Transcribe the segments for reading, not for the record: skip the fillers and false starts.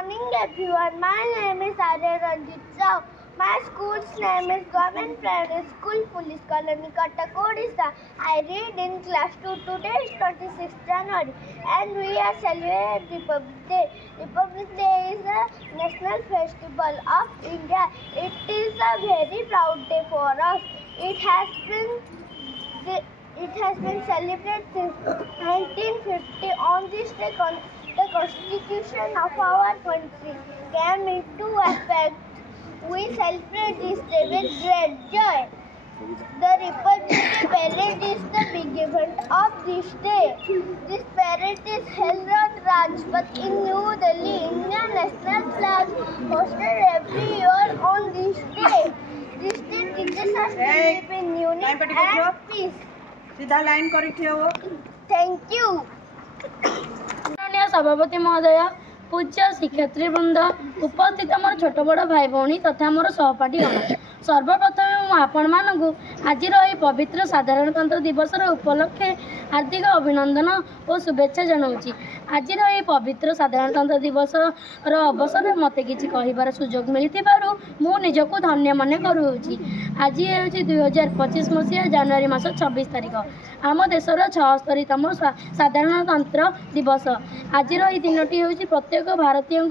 morning everyone. My name is Arya Ranjit Rao. My school's name is Government Primary School, Police Colony, Cuttack, Odisha. I read in class 2. Today is 26th January and we are celebrating Republic Day. Republic Day is a national festival of India. It is a very proud day for us. It has been celebrated since 1950. On this day, the Constitution of our country came into effect. We celebrate this day with great joy. The Republic Day parade is the big event of this day. This parade is held at Rajpath in New Delhi. Indian national flag hosted every year on this day. This day teaches us to live in unity and peace. सीधा line करी Thank you. माननीय सभापति महोदय, पूज्य शिक्षार्थी वृंद, उपस्थित मोर छोट बड़ भाई भौणी तथा मोर सहपाठी गण, सर्वप्रथम आपण मानू आज पवित्र साधारणतंत्र दिवस उपलक्षे हार्दिक अभिनंदन और शुभेच्छा जनाऊँगी। आज पवित्र साधारणतंत्र दिवस अवसर मत किसी कहबार सुजोग मिली मु निजक धन्य मन करुँची। आज हूँ 2025 मसीहा जनवरी मास 26 तारिख आम देशर 76तम साधारणतंत्र दिवस। आज दिनटी हूँ प्रत्येक भारतीयों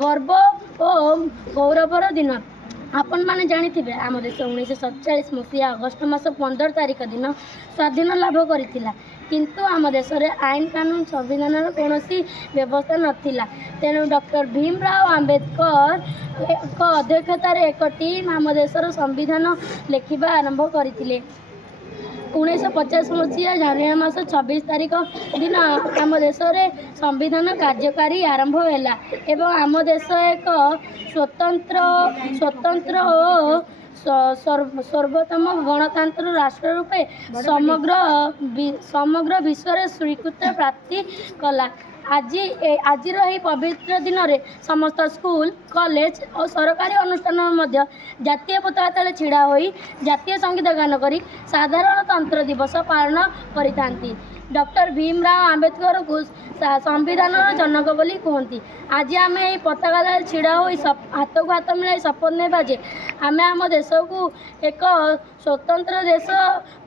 गर्व और गौरवर दिन। आपण मैंने जानी आम देश 1947 मसीहा अगस्ट मास 15 तारिख दिन स्वाधीन लाभ करथिला, किंतु आम देश में आईन कानून संविधान कौन व्यवस्था नाला। तेणु डॉक्टर भीमराव आंबेडकर अध्यक्षतार एक टीम आम देशर संविधान लिखा आरंभ करथिले। 1950 मसीहा जनवरी मास 26 तारिख दिन आम देश में संविधान कार्यकारी आरंभ है एवं आम देश एक स्वतंत्र और सर्वोत्तम गणतंत्र राष्ट्र रूपे समग्र विश्व में स्वीकृति प्राप्ति कला। आज पवित्र दिन में समस्त स्कूल कॉलेज और सरकारी अनुष्ठान जातीय पताका तले छिड़ा होई जातीय संगीत गान करी साधारणतंत्र दिवस पालन करिथांती। डॉक्टर भीमराव आंबेडकर को संविधान जनक बोली कहती। आज आम ये पताका छिड़ा हो हाथ को हाथ मिलाई शपथ नेबा जे आम आम देश को एक स्वतंत्र देश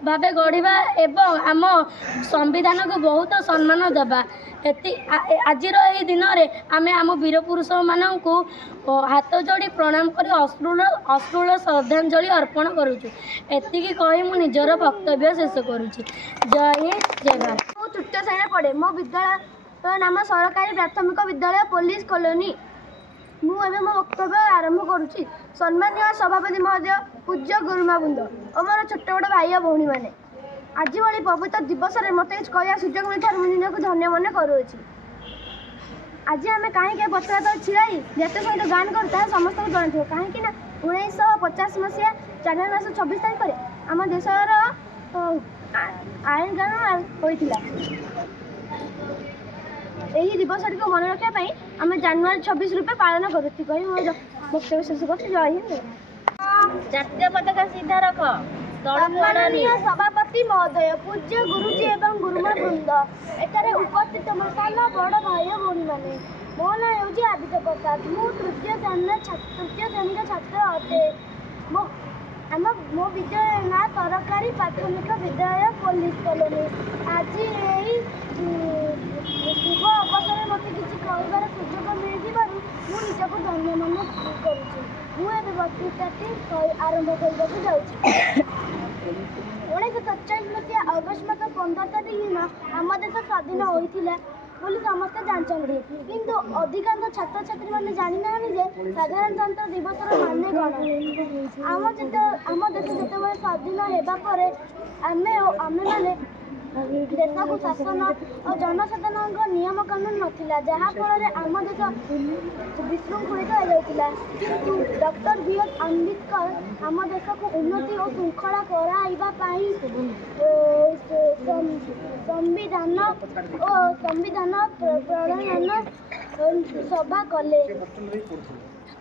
भाव गढ़ा एवं आम संविधान को बहुत सम्मान देवा। आज दिन में आम आम वीर पुरुष मानू हाथ जोड़ी प्रणाम कर अश्रुल श्रद्धांजलि अर्पण करुचु। एतिकी कही मु निजर वक्तव्य शेष करुच्ची। जय हिंद जय भारत। मु तृतीय श्रेणी पढ़े। मो विद्यालय नाम सरकारी प्राथमिक विद्यालय पुलिस कॉलोनी। मुझे मो वक्तव्य आरंभ करुच्ची। सम्मानीय सभापति महोदय, पूज्य गुरुमा वृंद और मोर छोट बड़ भाई और भौणी मैंने आज भाई पवित्र दिवस में मत कह सुजोग मिलता मुझे धन्य मन करुच्ची। आज आम कहीं पताका छिड़ाई जातीय सहित गान करूँ समस्त जन कहीं 1950 मसीहा जनवरी मास 26 तारिख आम देशर आईन कानून होता। यही दिवस को मन रखापी आम जनवरी 26 रूपे पालन करुच्ची कही मोर वक्तव्य शेष कर। जय हिंद। जातीय पताका सीधा रख। सम्माननीय सभापति महोदय, पूज्य गुरुजी एवं गुरुमा वृंद, एठारे उपस्थित मोर सान बड़ भाई और भौणी मैंने मो ना हूँ आदित्य प्रसाद। मु तृतीय श्रेणी छात्र अटे। मो विद्यालय ना सरकारी प्राथमिक विद्यालय पुलिस कॉलोनी। आज यही शुभ अवसर मत किसी कहबार सुजोग मिली निजक धन्य मन करुच्ची। मुझे वक्तव्यटी आरंभ करने जाऊँगी। 1947 मसीहा अगस्ट मास 15 तारिख दिन आम देश स्वाधीन होता बोली समस्ते जानते, किंतु अधिकांश छात्र छात्री मैंने जानी ना जे साधारणतंत्र दिवस माने कौन। आम देश जो स्वाधीन होगापर आम मैंने देश को शासन और जनसाधारण नियम कानून नाला जहाँफल आम देश विशृंखलित हो जाता। किंतु डॉक्टर बी आर आंबेडकर आम देश को उन्नति और श्रृंखला कराइबापी संविधान प्रणयन सभा कले।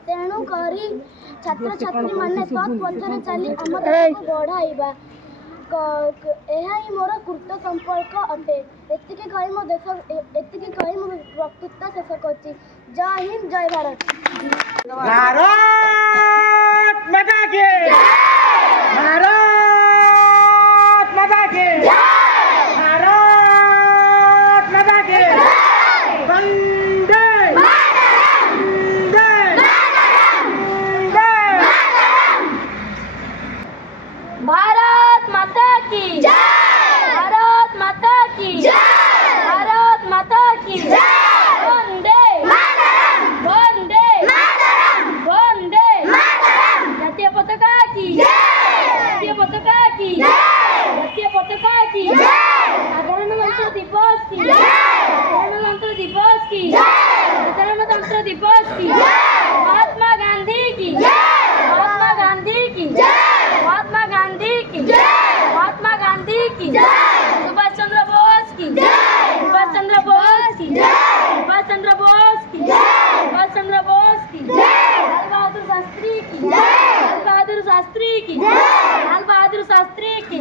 तेणुक छात्र छात्री मैंने तत्पथरे चली आम देश को बढ़ाइबा। ଏହା ହିଁ ମୋର କୃତ ସମ୍ପର୍କ ଅଟେ। ଏତିକି କହି ମୋ ବକ୍ତୃତା ଶେଷ କରୁଛି। ଜୟ ହିନ୍ଦ, ଜୟ ଭାରତ। भारत माता की भारत माता की भारत माता की वंदे वंदे वंदे। भारत माता की भारत माता की भारत माता की वंदे वंदे वंदे। जातीय पताका की जातीय पताका की जातीय पताका की साधारणतंत्र दिवस की साधारणतंत्र दिवस की साधारणतंत्र दिवस की महात्मा गांधी की महात्मा गांधी की महात्मा गांधी की महात्मा गांधी की सुभाष चंद्र बोस की सुभाष चंद्र बोस की सुभाष चंद्र बोस की सुभाष चंद्र बोस की लाल बहादुर शास्त्री की लाल बहादुर शास्त्री की लाल बहादुर शास्त्री की